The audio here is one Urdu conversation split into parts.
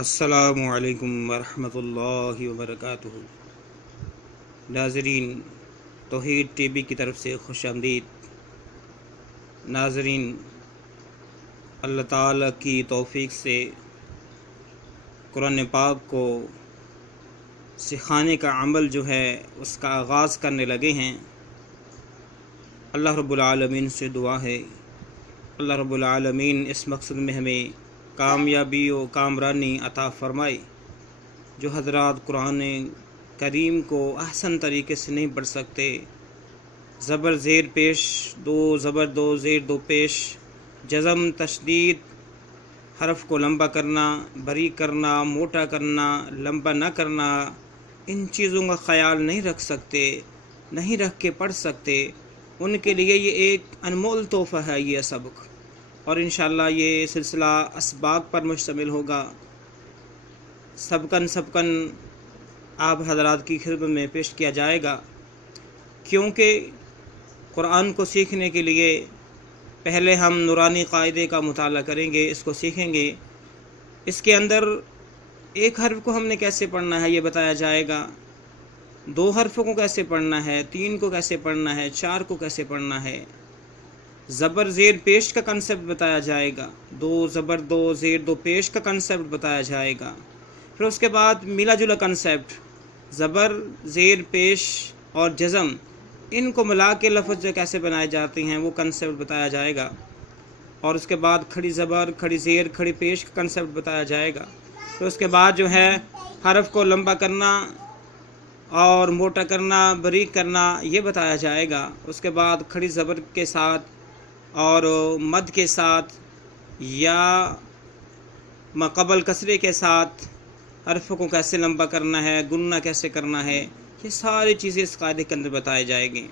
السلام علیکم ورحمۃ اللہ وبرکاتہ۔ ناظرین، توحید ٹی وی کی طرف سے خوش آمدید۔ ناظرین، اللہ تعالیٰ کی توفیق سے قرآن پاک کو سکھانے کا عمل جو ہے اس کا آغاز کرنے لگے ہیں۔ اللہ رب العالمین سے دعا ہے اللہ رب العالمین اس مقصد میں ہمیں کامیابی و کامرانی عطا فرمائے۔ جو حضرات قرآن کریم کو احسن طریقے سے نہیں پڑھ سکتے، زبر زیر پیش دو، زبر دو زیر دو پیش، جزم تشدید، حرف کو لمبا کرنا، باریک کرنا، موٹا کرنا، لمبا نہ کرنا، ان چیزوں کا خیال نہیں رکھ سکتے، نہیں رکھ کے پڑھ سکتے، ان کے لیے یہ ایک انمول تحفہ ہے یہ سبق۔ اور انشاءاللہ یہ سلسلہ اسباق پر مشتمل ہوگا۔ سبقاً آپ حضرات کی خدمت میں پیش کیا جائے گا، کیونکہ قرآن کو سیکھنے کے لیے پہلے ہم نورانی قاعدے کا مطالعہ کریں گے، اس کو سیکھیں گے۔ اس کے اندر ایک حرف کو ہم نے کیسے پڑھنا ہے یہ بتایا جائے گا، دو حرفوں کو کیسے پڑھنا ہے، تین کو کیسے پڑھنا ہے، چار کو کیسے پڑھنا ہے، زبر زیر پیش کا کنسیپٹ بتایا جائے گا، دو زبر دو زیر دو پیش کا کنسیپٹ بتایا جائے گا۔ پھر اس کے بعد ملا جلا کنسیپٹ، زبر زیر پیش اور جزم، ان کو ملا کے لفظ جو کیسے بنائے جاتے ہیں وہ کنسیپٹ بتایا جائے گا۔ اور اس کے بعد کھڑی زبر کھڑی زیر کھڑی پیش کا کنسیپٹ بتایا جائے گا۔ پھر اس کے بعد جو ہے حرف کو لمبا کرنا اور موٹا کرنا، باریک کرنا، یہ بتایا جائے گا۔ اس کے بعد کھڑی زبر کے ساتھ اور مد کے ساتھ یا ماقبل کسرے کے ساتھ حرفوں کو کیسے لمبا کرنا ہے، گننا کیسے کرنا ہے، یہ ساری چیزیں اس قاعدے کے اندر بتائے جائیں گے۔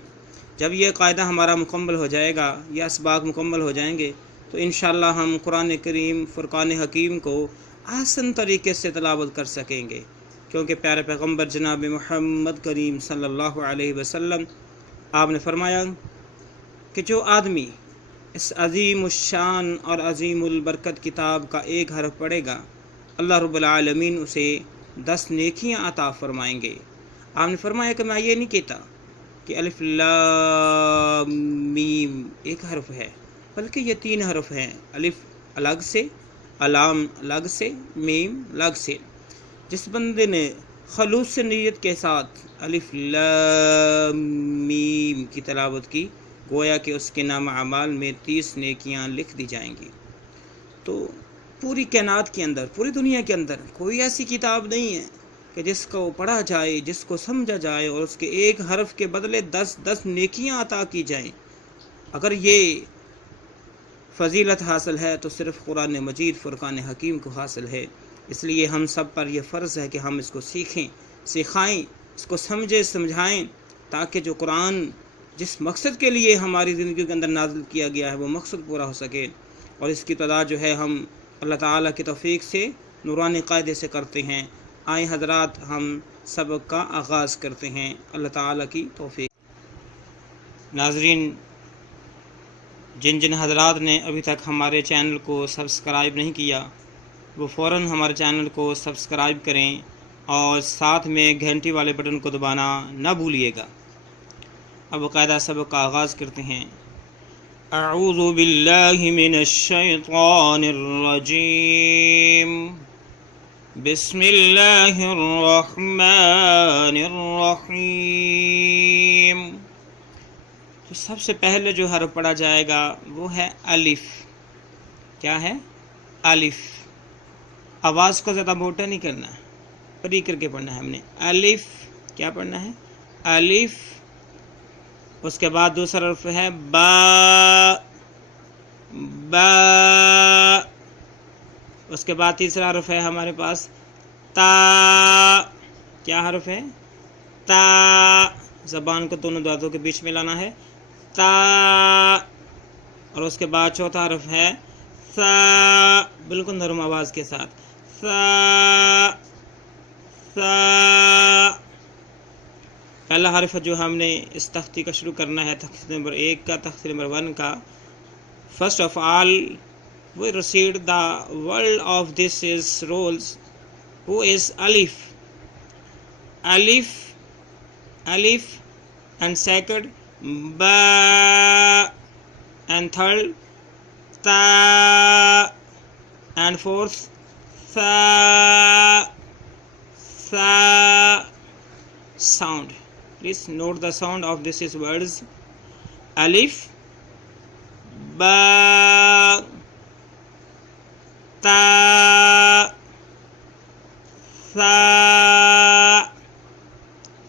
جب یہ قاعدہ ہمارا مکمل ہو جائے گا، یہ اسباق مکمل ہو جائیں گے، تو انشاءاللہ ہم قرآن کریم فرقان حکیم کو آسان طریقے سے تلاوت کر سکیں گے، کیونکہ پیارے پیغمبر جناب محمد کریم صلی اللہ علیہ وسلم آپ نے فرمایا کہ جو آدمی اس عظیم الشان اور عظیم البرکت کتاب کا ایک حرف پڑھے گا، اللہ رب العالمین اسے 10 نیکیاں عطا فرمائیں گے۔ آپ نے فرمایا کہ میں یہ نہیں کہتا کہ الف لام میم ایک حرف ہے، بلکہ یہ 3 حرف ہیں، الف الگ سے، لام الگ سے، میم الگ سے۔ جس بندے نے خلوص نیت کے ساتھ الف لام میم کی تلاوت کی، گویا کہ اس کے نام اعمال میں 30 نیکیاں لکھ دی جائیں گی۔ تو پوری کائنات کے اندر، پوری دنیا کے اندر کوئی ایسی کتاب نہیں ہے کہ جس کو پڑھا جائے، جس کو سمجھا جائے اور اس کے ایک حرف کے بدلے 10 نیکیاں عطا کی جائیں۔ اگر یہ فضیلت حاصل ہے تو صرف قرآن مجید فرقان حکیم کو حاصل ہے۔ اس لیے ہم سب پر یہ فرض ہے کہ ہم اس کو سیکھیں، سکھائیں، اس کو سمجھائیں، تاکہ جو قرآن جس مقصد کے لیے ہماری زندگی کے اندر نازل کیا گیا ہے وہ مقصد پورا ہو سکے۔ اور اس کی ابتدا جو ہے ہم اللہ تعالیٰ کی توفیق سے نورانی قاعدے سے کرتے ہیں۔ آئیں حضرات ہم سبق کا آغاز کرتے ہیں اللہ تعالیٰ کی توفیق۔ ناظرین، جن حضرات نے ابھی تک ہمارے چینل کو سبسکرائب نہیں کیا، وہ فوراً ہمارے چینل کو سبسکرائب کریں اور ساتھ میں گھنٹی والے بٹن کو دبانا نہ بھولیے گا۔ اب باقاعدہ سبق کا آغاز کرتے ہیں۔ اعوذ باللہ من الشیطان الرجیم، بسم اللہ الرحمن الرحیم۔ تو سب سے پہلے جو حرف پڑھا جائے گا وہ ہے الف۔ کیا ہے؟ الف۔ آواز کو زیادہ موٹا نہیں کرنا ہے، باریک کر کے پڑھنا ہے ہم نے۔ الف کیا پڑھنا ہے؟ الف۔ اس کے بعد دوسرا حرف ہے با، با۔ اس کے بعد تیسرا حرف ہے ہمارے پاس تا۔ کیا حرف ہے؟ تا۔ زبان کو دونوں دانتوں کے بیچ میں لانا ہے، تا۔ اور اس کے بعد چوتھا حرف ہے سا، بالکل نرم آواز کے ساتھ، سا، سا۔ پہلا حرف جو ہم نے اس تختی کا شروع کرنا ہے، تختی نمبر 1 کا، تختی نمبر 1 کا۔ First of all we received the world of this is rules Who is alif? Alif, alif, and second ba, and third ta, and fourth sa, sa sound. Please note the sound of these words. Alif, ba, ta, sa.